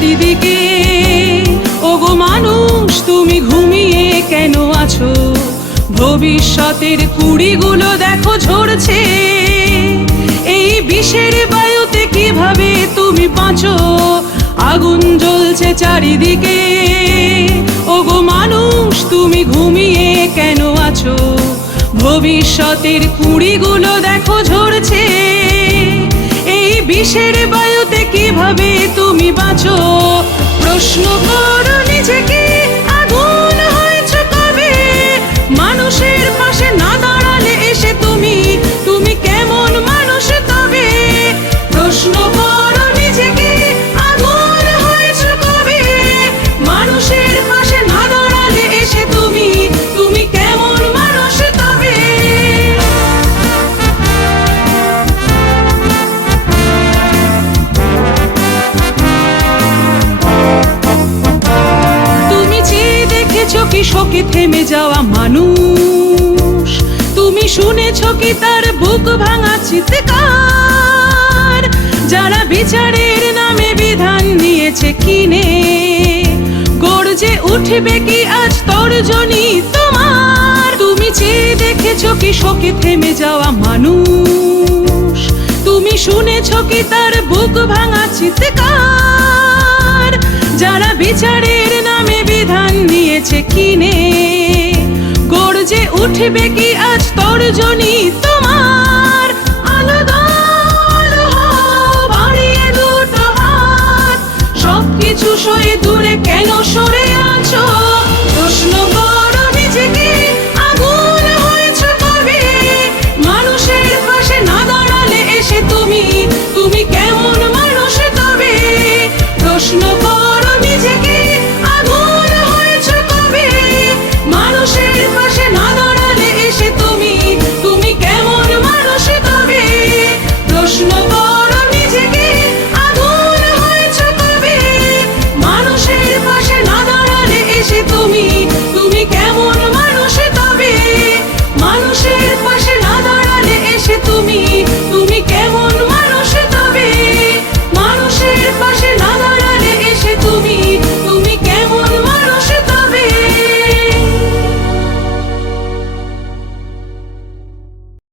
চারিদিকে। ওগো মানুষ তুমি ঘুমিয়ে কেন আছো? ভবিষ্যতের কুড়িগুলো দেখো ঝরছে। এই বিষের বায়ুতে কিভাবে তুমি বাঁচো? আগুন জ্বলছে চারিদিকে। ওগো মানুষ তুমি ঘুমিয়ে কেন আছো? ভবিষ্যতের কুড়িগুলো দেখো ঝরছে। এই বিষের বায়ুতে কিভাবে তুমি বাঁচো? প্রশ্ন করো নিজেকে, আগুন হয়েছ কবে? মানুষের পাশে না দাঁড়ালে এসে তুমি কেমন মানুষ তবে? প্রশ্ন করো নিজেকে, আগুন হয়েছ কবে? মানুষের পাশে না দাঁড়ালে এসে তুমি কেমন মানুষ তবে? তুমি চেয়ে দেখেছো কি শোকে থেমে যাওয়া মানুষ? তুমি শুনেছো কি তার বুক ভাঙা চিৎকার? যারা বিচারের নামে বিধান নিয়েছে কিনে, গর্জে উঠবে কি আজ তর্জনী তোমার? তুমি চেয়ে দেখেছো কি শোকে থেমে যাওয়া মানুষ? তুমি শুনেছো কি তার বুক ভাঙা চিৎকার? যারা বিচারের নামে বিধান নিয়েছে কিনে, গর্জে উঠবে কি আজ তর্জনী